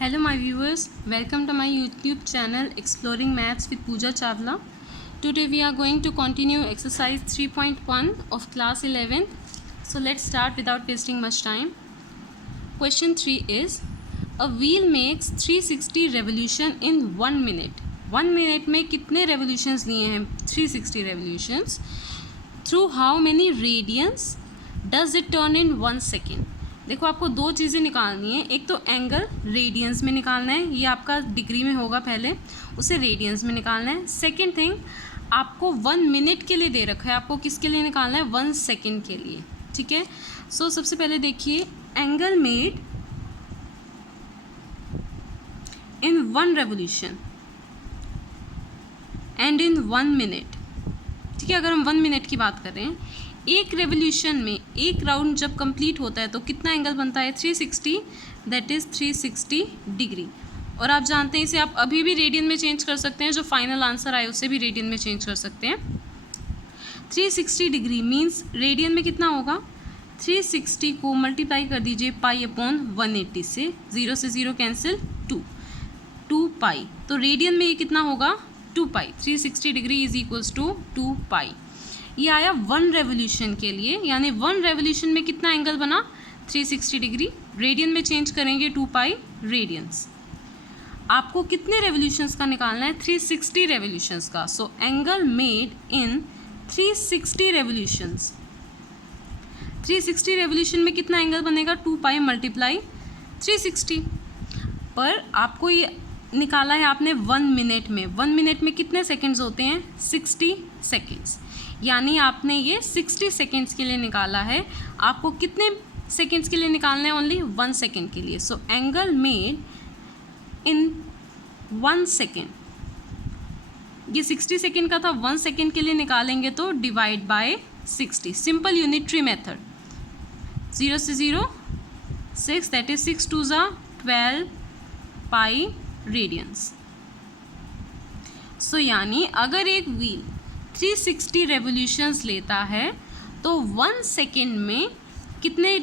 Hello my viewers, welcome to my YouTube channel Exploring Maths with Pooja Chawla. Today we are going to continue exercise 3.1 of class 11. So let's start without wasting much time. Question 3 is, a wheel makes 360 revolution in 1 minute. 1 minute में कितने revolutions लिए हैं? 360 revolutions. Through how many radians does it turn in 1 second? देखो आपको दो चीज़ें निकालनी है. एक तो एंगल रेडियंस में निकालना है, ये आपका डिग्री में होगा, पहले उसे रेडियंस में निकालना है. सेकेंड थिंग, आपको 1 मिनट के लिए दे रखा है, आपको किसके लिए निकालना है? 1 सेकेंड के लिए. ठीक है. सो सबसे पहले देखिए, angle made in 1 revolution and in 1 minute. ठीक है, अगर हम 1 मिनट की बात कर रहे हैं, एक रेवोल्यूशन में एक राउंड जब कंप्लीट होता है तो कितना एंगल बनता है? 360, दैट इज़ 360 डिग्री. और आप जानते हैं इसे आप अभी भी रेडियन में चेंज कर सकते हैं, जो फाइनल आंसर आए उसे भी रेडियन में चेंज कर सकते हैं. 360 डिग्री मीन्स रेडियन में कितना होगा? 360 को मल्टीप्लाई कर दीजिए पाई अपॉन 180 से, 0 से 0 कैंसिल, 2 पाई. तो रेडियन में ये कितना होगा? 2 पाई. 360 डिग्री इज इक्वल्स टू 2 पाई. ये आया 1 रेवोल्यूशन के लिए, यानी 1 रेवोल्यूशन में कितना एंगल बना? 360 डिग्री. रेडियन में चेंज करेंगे 2 पाई रेडियंस. आपको कितने रेवोल्यूशंस का निकालना है? 360 रेवोल्यूशंस का. So angle made in 360 revolutions. 360 revolution में कितना एंगल बनेगा? 2 पाई मल्टीप्लाई 360. पर आपको ये निकाला है आपने 1 मिनट में. 1 मिनट में कितने सेकेंड्स होते हैं? 60 सेकेंड्स. यानी आपने ये 60 सेकेंड्स के लिए निकाला है. आपको कितने सेकेंड्स के लिए निकालना है? ओनली 1 सेकेंड के लिए. So angle made in 1 second. ये 60 सेकेंड का था, 1 सेकेंड के लिए निकालेंगे तो divide by 60. Simple unitary method. 0 से 0 6, दैट इज 6 2 ज़ा 12 पाई रेडियंस. सो यानी अगर एक व्हील 360 रेवोल्यूशंस लेता है तो 1 सेकेंड में कितने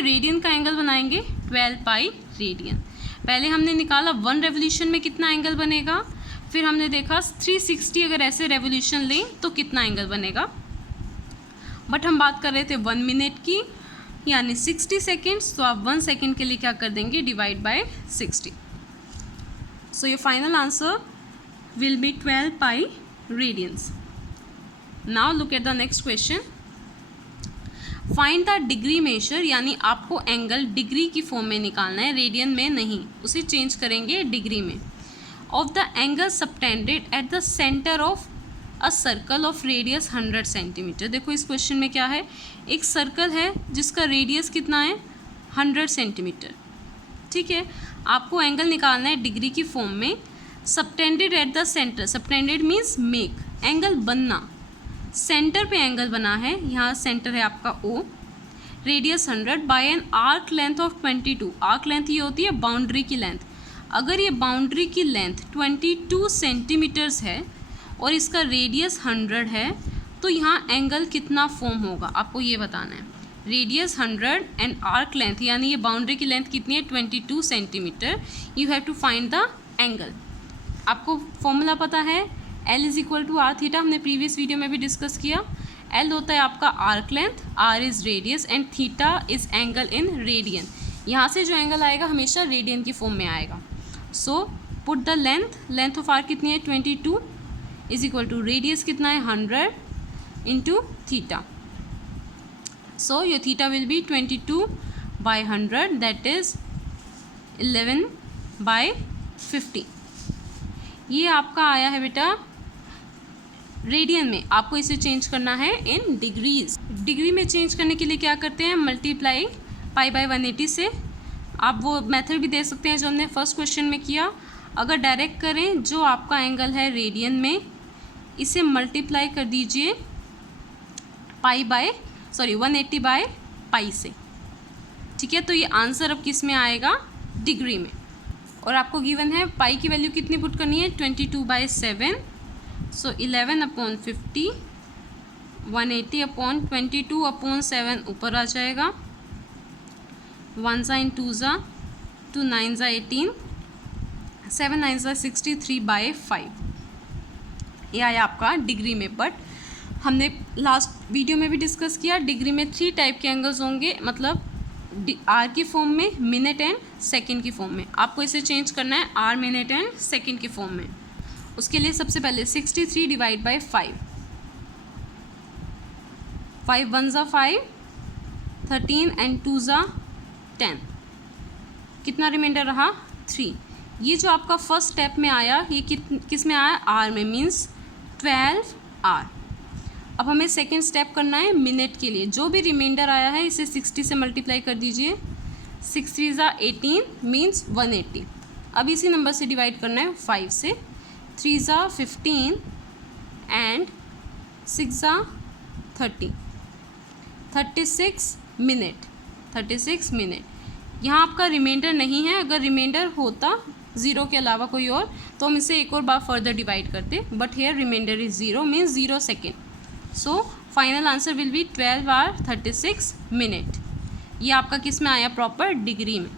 रेडियन का एंगल बनाएंगे? 12 पाई रेडियन. पहले हमने निकाला 1 रेवोल्यूशन में कितना एंगल बनेगा, फिर हमने देखा 360 अगर ऐसे रेवोल्यूशन लें तो कितना एंगल बनेगा. बट हम बात कर रहे थे 1 मिनट की, यानी 60 सेकेंड्स. तो आप 1 सेकेंड के लिए क्या कर देंगे? Divide by 60. So your final answer will be 12 pi radians. Now look at the next question. Find the degree measure, यानी आपको एंगल डिग्री की फॉर्म में निकालना है, रेडियन में नहीं, उसे चेंज करेंगे डिग्री में. Of the angle subtended at the centre of a circle of radius 100 centimetre. देखो इस क्वेश्चन में क्या है, एक सर्कल है जिसका रेडियस कितना है? 100 सेंटीमीटर. ठीक है, आपको एंगल निकालना है डिग्री की फॉर्म में. Subtended at the centre. Subtended means make, angle बनना. सेंटर पे एंगल बना है, यहाँ सेंटर है आपका O. Radius 100 by an arc length of 22. Arc length ये होती है बाउंड्री की लेंथ. अगर ये बाउंड्री की लेंथ 22 सेंटीमीटर्स है और इसका रेडियस 100 है तो यहाँ एंगल कितना फॉर्म होगा, आपको ये बताना है. रेडियस 100 एंड आर्क लेंथ, यानी ये बाउंड्री की लेंथ कितनी है? 22 centimetre. You have to find the angle. आपको फॉर्मूला पता है, L is equal to R theta. हमने प्रीवियस वीडियो में भी डिस्कस किया. L होता है आपका arc length, R is radius and theta is angle in radian. यहाँ से जो एंगल आएगा हमेशा रेडियन की फॉर्म में आएगा. So put the length of R कितनी है? 22 इज इक्वल टू रेडियस कितना है? 100 into theta. So your theta will be 22 by 100, that is 11 by 50. ये आपका आया है बेटा रेडियन में. आपको इसे चेंज करना है इन डिग्रीज. डिग्री में चेंज करने के लिए क्या करते हैं? मल्टीप्लाई पाई बाय 180 से. आप वो मेथड भी दे सकते हैं जो हमने फर्स्ट क्वेश्चन में किया. अगर डायरेक्ट करें, जो आपका एंगल है रेडियन में, इसे मल्टीप्लाई कर दीजिए 180 बाय पाई से. ठीक है, तो ये आंसर अब किस में आएगा? डिग्री में. और आपको गिवन है पाई की वैल्यू कितनी पुट करनी है? 22/7. सो 11 अपॉन 50, 180 अपॉन 22 अपॉन 7 ऊपर आ जाएगा. 1 ज़ा इन 2 ज़ा 2 9 18, 7 9 63/5, ये आया आपका डिग्री में। बट हमने लास्ट वीडियो में भी डिस्कस किया, डिग्री में 3 टाइप के एंगल्स होंगे, मतलब आर की फॉर्म में, मिनट एंड सेकंड की फॉर्म में। आपको इसे चेंज करना है आर मिनट एंड सेकंड की फॉर्म में। उसके लिए सबसे पहले 63 डिवाइड बाई 5, 5 1 ज़ा 5, 13 एंड 2 ज़ा 10, कितना रिमाइंडर रहा 3। ये जो आपका फर्स्ट स्टेप में आया, ये किस में आया, आर में, मीन्स 12 आर। अब हमें सेकेंड स्टेप करना है मिनट के लिए। जो भी रिमाइंडर आया है इसे 60 से मल्टीप्लाई कर दीजिए, 6 3 ज़ा 18 मीन्स 180। अब इसी नंबर से डिवाइड करना है 5 से, 3 ज़ा 15 एंड 6 ज़ा 30, 36 मिनट, 36 मिनट। यहाँ आपका रिमाइंडर नहीं है, अगर रिमाइंडर होता ज़ीरो के अलावा कोई और तो हम इसे एक और बार फर्दर डिवाइड करते, but here reminder is zero means 0 second. So final answer will be 12 hour 36 minute. ये आपका किस में आया, प्रॉपर डिग्री में।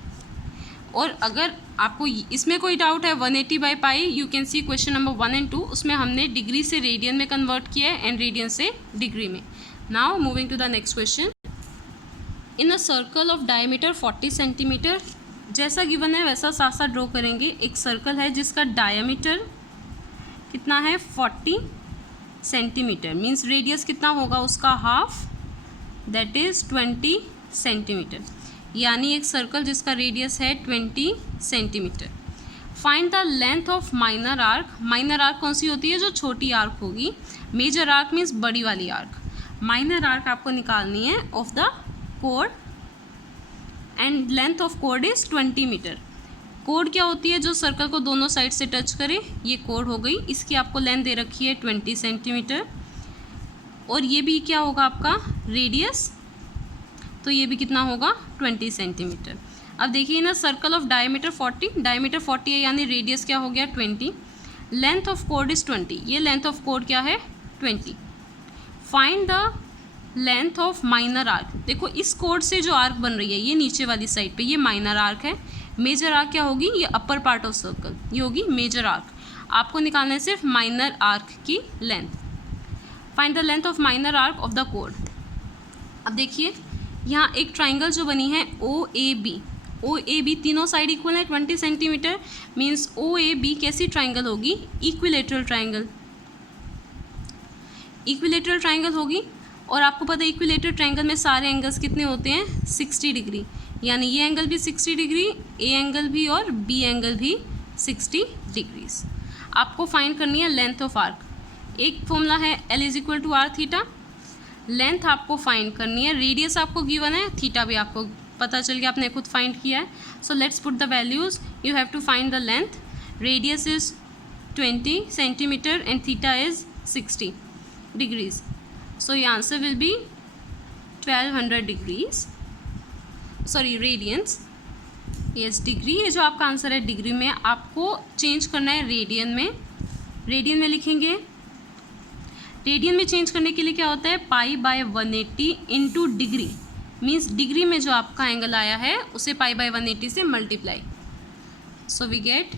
और अगर आपको इसमें कोई डाउट है 180/π, you can see question number 1 and 2, उसमें हमने डिग्री से रेडियन में कन्वर्ट किया है एंड रेडियन से डिग्री में। Now moving to the next question. In a circle of diameter 40 centimetre, जैसा गिवन है वैसा साथ साथ ड्रॉ करेंगे। एक सर्कल है जिसका डायमीटर कितना है, 40 सेंटीमीटर, मीन्स रेडियस कितना होगा उसका, हाफ, दैट इज़ 20 सेंटीमीटर। यानी एक सर्कल जिसका रेडियस है 20 centimetre. Find the length of minor arc. Minor arc कौन सी होती है, जो छोटी आर्क होगी। मेजर आर्क मीन्स बड़ी वाली आर्क। माइनर आर्क आपको निकालनी है of the code and length of code is 20 metre. Code क्या होती है, जो सर्कल को दोनों साइड से टच करे, ये कोड हो गई। इसकी आपको लेंथ दे रखी है 20 सेंटीमीटर, और ये भी क्या होगा आपका रेडियस, तो ये भी कितना होगा 20 सेंटीमीटर। अब देखिए ना, सर्कल ऑफ डायमीटर 40, डायमीटर 40 है यानी रेडियस क्या हो गया 20, लेंथ ऑफ कोड इज़ 20, ये लेंथ ऑफ कोड क्या है 20। Find the length of minor arc. देखो इस कोड से जो आर्क बन रही है ये नीचे वाली साइड पे, ये माइनर आर्क है। मेजर आर्क क्या होगी, ये अपर पार्ट ऑफ सर्कल, ये होगी मेजर आर्क। आपको निकालना है सिर्फ माइनर आर्क की length. Find the length of minor arc of the code. अब देखिए यहाँ एक ट्राइंगल जो बनी है OAB, OAB तीनों साइड इक्वल है 20 सेंटीमीटर, मीन्स OAB कैसी ट्राइंगल होगी, इक्विलेटरल ट्राइंगल, इक्विलेटरल ट्राइंगल होगी। और आपको पता है इक्विलेटरल ट्राइंगल में सारे एंगल्स कितने होते हैं, 60 डिग्री, यानी ये एंगल भी 60 डिग्री, ए एंगल भी और बी एंगल भी 60 डिग्रीज। आपको फाइंड करनी है लेंथ ऑफ आर्क। एक फॉर्मूला है L = r थीटा। लेंथ आपको फाइंड करनी है, रेडियस आपको गिवन है, थीटा भी आपको पता चल गया, आपने खुद फाइंड किया है। So let's put the values. You have to find the length. Radius is 20 centimetre and theta is 60 degrees. So your answer will be 1200 degrees, sorry radians, yes degree. ये जो आपका आंसर है डिग्री में, आपको change करना है radian में। Radian में लिखेंगे, रेडियन में चेंज करने के लिए क्या होता है, π/180 इंटू डिग्री, मीन्स डिग्री में जो आपका एंगल आया है उसे π/180 से multiply. So we get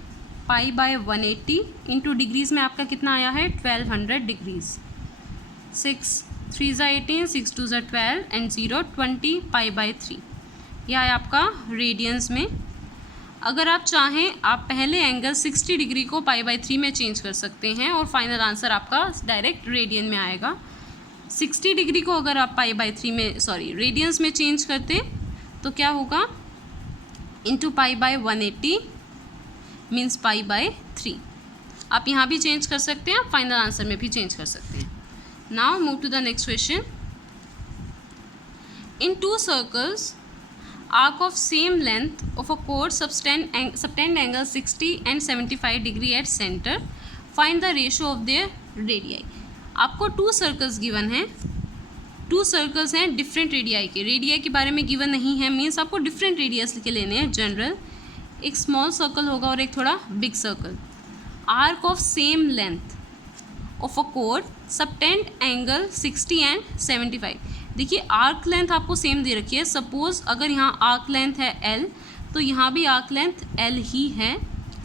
π/180 into degrees में आपका कितना आया है 1200 डिग्रीज। 6 3 ज़ा 18, 6 2 ज़ा 12 एंड 0 20 π/3, यह है आपका रेडियंस में। अगर आप चाहें आप पहले एंगल 60 डिग्री को π/3 में चेंज कर सकते हैं और फाइनल आंसर आपका डायरेक्ट रेडियन में आएगा। 60 डिग्री को अगर आप π/3 में, सॉरी रेडियंस में चेंज करते तो क्या होगा, इंटू π/180 मीन्स π/3। आप यहाँ भी चेंज कर सकते हैं, आप फाइनल आंसर में भी चेंज कर सकते हैं। Now move to the next question. In two circles, arc of same length of a chord subtend angle 60 and 75 degree at center. Find the ratio of their radii. आपको 2 circles given हैं, 2 circles हैं different radii के। Radii के बारे में given नहीं है, means आपको डिफरेंट रेडियस के लेने हैं जनरल। एक स्मॉल सर्कल होगा और एक थोड़ा big circle. Arc of same length of a code subtend angle 60 and 75। देखिए आर्क लेंथ आपको सेम दे रखी है। सपोज अगर यहाँ आर्क लेंथ है L तो यहाँ भी आर्क लेंथ L ही है,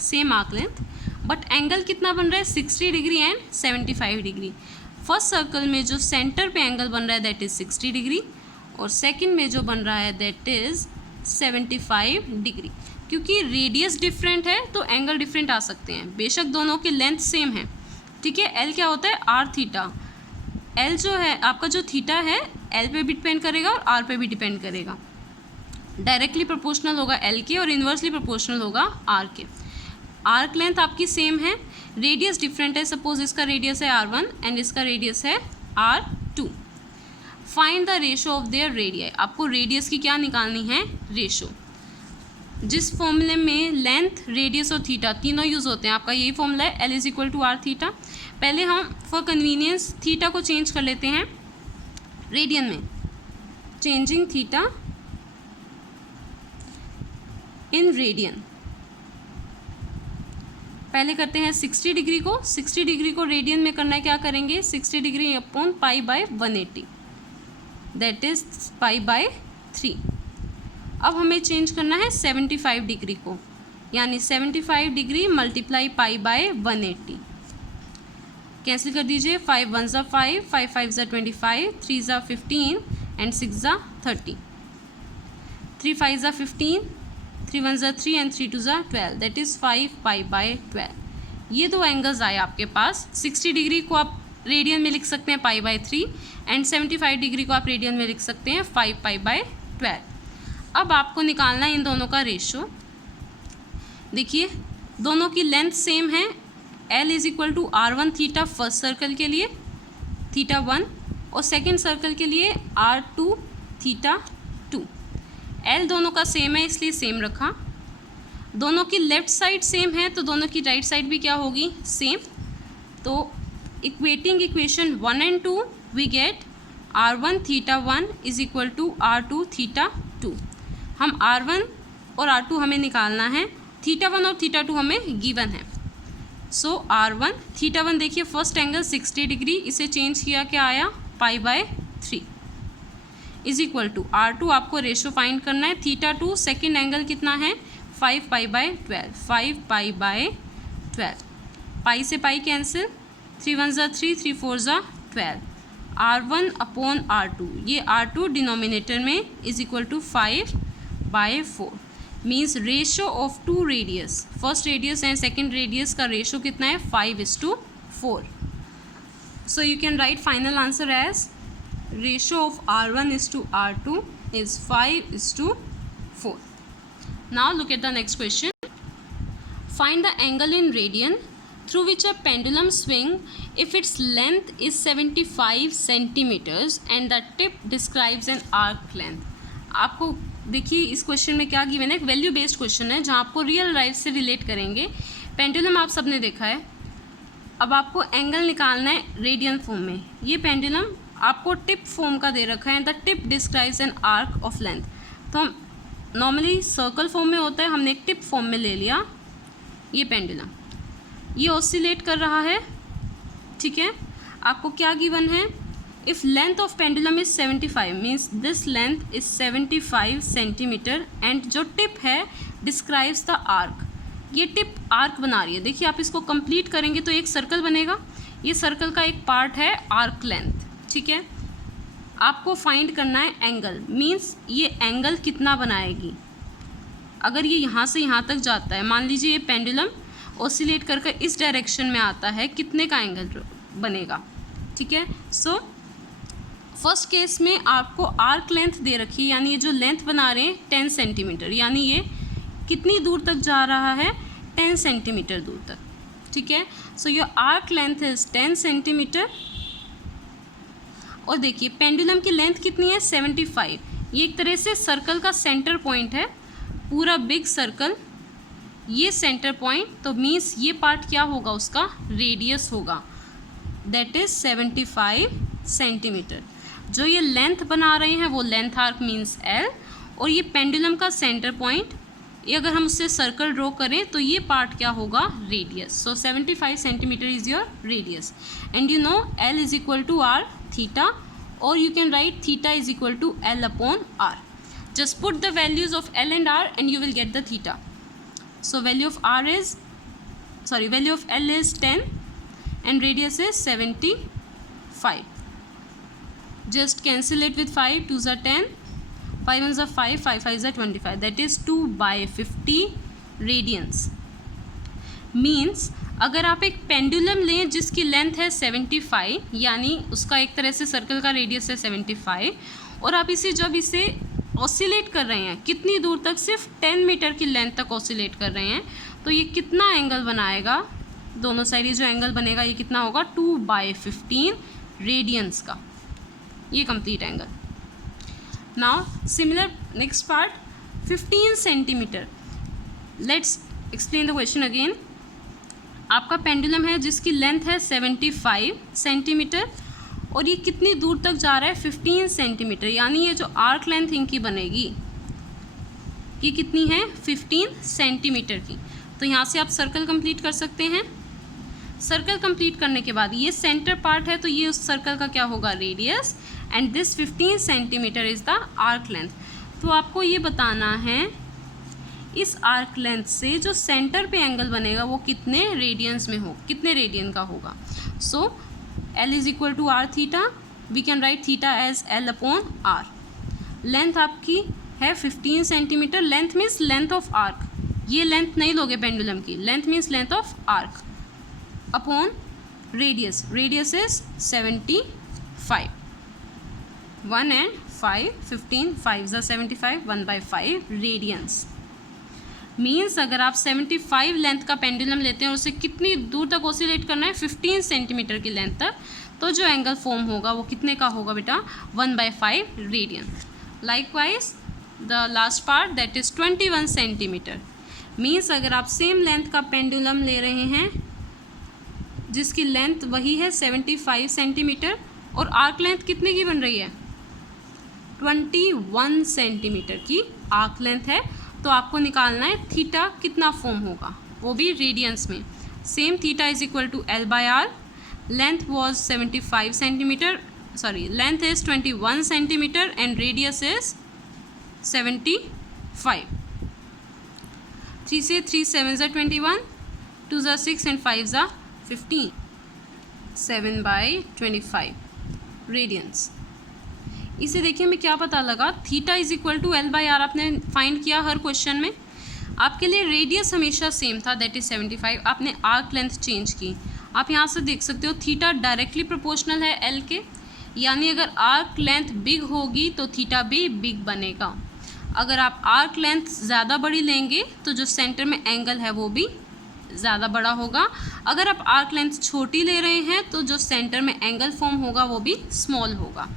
same arc length, but angle कितना बन रहा है 60 degree and 75 degree. First circle में जो सेंटर पे एंगल बन रहा है दैट इज़ 60 डिग्री और सेकंड में जो बन रहा है दैट इज़ 75 डिग्री। क्योंकि रेडियस डिफरेंट है तो एंगल डिफरेंट आ सकते हैं, बेशक दोनों की लेंथ सेम है, ठीक है। एल क्या होता है आर थीटा, एल जो है आपका जो थीटा है एल पे भी डिपेंड करेगा और आर पे भी डिपेंड करेगा। डायरेक्टली प्रोपोर्शनल होगा एल के और इन्वर्सली प्रोपोर्शनल होगा आर के। आर्क लेंथ आपकी सेम है, रेडियस डिफरेंट है, सपोज इसका रेडियस है R1 एंड इसका रेडियस है R2। Find the ratio of their radii, आपको रेडियस की क्या निकालनी है रेशो। जिस फॉर्मूले में लेंथ रेडियस और थीटा तीनों यूज़ होते हैं, आपका यही फॉर्मूला है L = R थीटा। पहले हम फॉर कन्वीनियंस थीटा को चेंज कर लेते हैं रेडियन में, चेंजिंग थीटा इन रेडियन। पहले करते हैं 60 डिग्री को, 60 डिग्री को रेडियन में करना है, क्या करेंगे 60 डिग्री अपॉन π/180 दैट इज π/3। अब हमें चेंज करना है 75 डिग्री को, यानी 75 डिग्री मल्टीप्लाई π/180। कैंसिल कर दीजिए, 5 1 ज़ा 5, 5 5 ज़ा 25, 3 ज़ा 15 एंड 6 ज़ा 30, 3 5 ज़ा 15, 3 1 ज़ा 3 एंड 3 2 ज़ा 12 दैट इज़ 5 π/12। ये दो एंगल्स आए आपके पास। 60 डिग्री को आप रेडियन में लिख सकते हैं π/3 एंड 75 डिग्री को आप रेडियन में लिख सकते हैं 5 π/12। अब आपको निकालना है इन दोनों का रेशो। देखिए दोनों की लेंथ सेम है, L = R1 theta first circle के लिए थीटा 1 और सेकेंड सर्कल के लिए R2 थीटा 2। L दोनों का सेम है इसलिए सेम रखा। दोनों की लेफ़्ट साइड सेम है तो दोनों की राइट साइड भी क्या होगी सेम। तो equating equation 1 and 2 we get R1 theta 1 = R2 theta 2। हम R1 और R2 हमें निकालना है, थीटा 1 और थीटा 2 हमें गिवन है। सो R1 थीटा 1 देखिए फर्स्ट एंगल 60 डिग्री, इसे चेंज किया क्या आया π/3 = R2 आपको रेशो फाइंड करना है। थीटा 2 सेकेंड एंगल कितना है 5 π/12, 5 π/12, पाई से पाई कैंसिल, 3 1 ज़ा 3, 3 4 ज़ा 12, R1 अपॉन R2, ये R2 डिनोमिनेटर में = 5/4 means ratio of two radius, first radius and second radius का रेशो कितना है 5:4। So you can write final answer as ratio of R1 to R2 is 5:4. Now look at the next question. Find the angle in radian through which a pendulum swing if its length is 75 centimeters and the tip describes an arc length. आपको देखिए इस question में क्या given है, एक value based question है जहाँ आपको रियल लाइफ से रिलेट करेंगे। पेंडुलम आप सबने देखा है, अब आपको एंगल निकालना है रेडियन फॉर्म में। ये पेंडुलम आपको टिप फॉर्म का दे रखा है, the tip describes an arc of length. तो हम नॉर्मली सर्कल फॉर्म में होता है, हमने एक टिप फॉर्म में ले लिया। ये पेंडुलम ये ऑसिलेट कर रहा है, ठीक है। आपको क्या गिवन है, if length of pendulum is 75 means this length is 75 centimetre and जो टिप है डिस्क्राइब्स द आर्क, ये टिप आर्क बना रही है। देखिए आप इसको कंप्लीट करेंगे तो एक सर्कल बनेगा, ये सर्कल का एक पार्ट है आर्क लेंथ, ठीक है। आपको फाइंड करना है एंगल, मीन्स ये एंगल कितना बनाएगी। अगर ये यहाँ से यहाँ तक जाता है, मान लीजिए ये पेंडुलम ऑसिलेट करके इस डायरेक्शन में आता है, कितने का एंगल बनेगा, ठीक है। सो फर्स्ट केस में आपको आर्क लेंथ दे रखी है, यानी ये जो लेंथ बना रहे हैं 10 सेंटीमीटर, यानी ये कितनी दूर तक जा रहा है 10 सेंटीमीटर दूर तक, ठीक है। So your arc length is 10 centimetre. और देखिए पेंडुलम की लेंथ कितनी है 75, ये एक तरह से सर्कल का सेंटर पॉइंट है, पूरा बिग सर्कल ये सेंटर पॉइंट, तो मीन्स ये पार्ट क्या होगा उसका रेडियस होगा, दैट इज 75 सेंटीमीटर। जो ये लेंथ बना रहे हैं वो लेंथ आर्क मीन्स L, और ये पेंडुलम का सेंटर पॉइंट, ये अगर हम उससे सर्कल ड्रॉ करें तो ये पार्ट क्या होगा radius. So 75 centimetre is your radius and you know L = R theta, और you can write theta = L/R। Just put the values of L and R and you will get the theta. So value of L is 10 and radius is 75. Just cancel it with 5, 2s are 10, 5 1s are 5, 5 5s are 25. That is 2/50 radians. Means अगर आप एक pendulum लें जिसकी length है 75, यानी उसका एक तरह से सर्कल का रेडियस है 75, और आप जब इसे ऑसिलेट कर रहे हैं कितनी दूर तक, सिर्फ 10 मीटर की लेंथ तक ऑसिलेट कर रहे हैं, तो ये कितना एंगल बनाएगा, दोनों साइड ये जो एंगल बनेगा ये कितना होगा, 2/15 रेडियंस का, ये complete angle. Now similar next part 15 centimetre. Let's explain the question again. आपका पेंडुलम है जिसकी लेंथ है 75 सेंटीमीटर और ये कितनी दूर तक जा रहा है, 15 सेंटीमीटर, यानी ये जो आर्क लेंथ इनकी बनेगी ये कितनी है, 15 सेंटीमीटर की. तो यहाँ से आप सर्कल कंप्लीट कर सकते हैं. सर्कल कंप्लीट करने के बाद ये सेंटर पार्ट है तो ये उस सर्कल का क्या होगा, radius, and this 15 centimetre is the arc length. तो आपको ये बताना है इस आर्क लेंथ से जो सेंटर पे एंगल बनेगा वो कितने रेडियंस में हो, कितने रेडियन का होगा. So L is equal to R theta. We can write theta as L upon R. Length आपकी है 15 centimetre. Length means length of arc, ये लेंथ नहीं लोगे पेंडुलम की, length means length of arc upon radius. Radius is 75. 1 and 5, 15, 5 are 75, 1/5 radians. Means अगर आप 75 length का pendulum लेते हैं और उसे कितनी दूर तक ऑसिलेट करना है, 15 सेंटीमीटर की लेंथ तक, तो जो एंगल फॉर्म होगा वो कितने का होगा बेटा, 1/5 radian. Likewise the last part that is 21 centimetre. Means अगर आप सेम लेंथ का पेंडुलम ले रहे हैं जिसकी लेंथ वही है 75 सेंटीमीटर और आर्क लेंथ कितने की बन रही है, 21 सेंटीमीटर की आर्क लेंथ है, तो आपको निकालना है थीटा कितना फॉर्म होगा, वो भी रेडियंस में. Same theta is equal to L/R. Length was 75 centimetre, sorry length is 21 centimetre and radius is 75. 3 से 3 7s are 21, 2s are 6 and 5s are 15. 7/25 radiance. इसे देखिए हमें क्या पता लगा, theta is equal to L/R आपने फाइंड किया हर क्वेश्चन में. आपके लिए रेडियस हमेशा सेम था दैट इज 75, आपने आर्क लेंथ चेंज की. आप यहाँ से देख सकते हो थीटा डायरेक्टली प्रोपोर्शनल है L के, यानी अगर आर्क लेंथ बिग होगी तो थीटा भी बिग बनेगा. अगर आप आर्क लेंथ ज़्यादा बड़ी लेंगे तो जो सेंटर में एंगल है वो भी ज़्यादा बड़ा होगा. अगर आप आर्क लेंथ छोटी ले रहे हैं तो जो सेंटर में एंगल फॉर्म होगा वो भी स्मॉल होगा.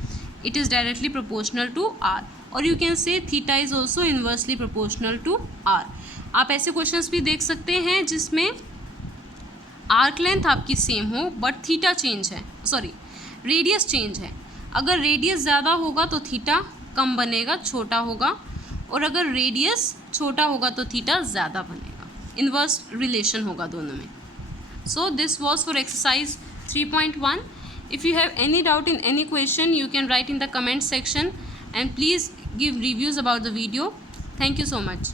It is directly proportional to R, और you can say theta is also inversely proportional to R. आप ऐसे क्वेश्चंस भी देख सकते हैं जिसमें आर्क लेंथ आपकी सेम हो बट थीटा चेंज है, सॉरी रेडियस चेंज है. अगर रेडियस ज़्यादा होगा तो थीटा कम बनेगा, छोटा होगा, और अगर रेडियस छोटा होगा तो थीटा ज़्यादा बनेगा. इन्वर्स रिलेशन होगा दोनों में. So this was for exercise 3.1. If you have any doubt in any question, you can write in the comment section and please give reviews about the video. Thank you so much.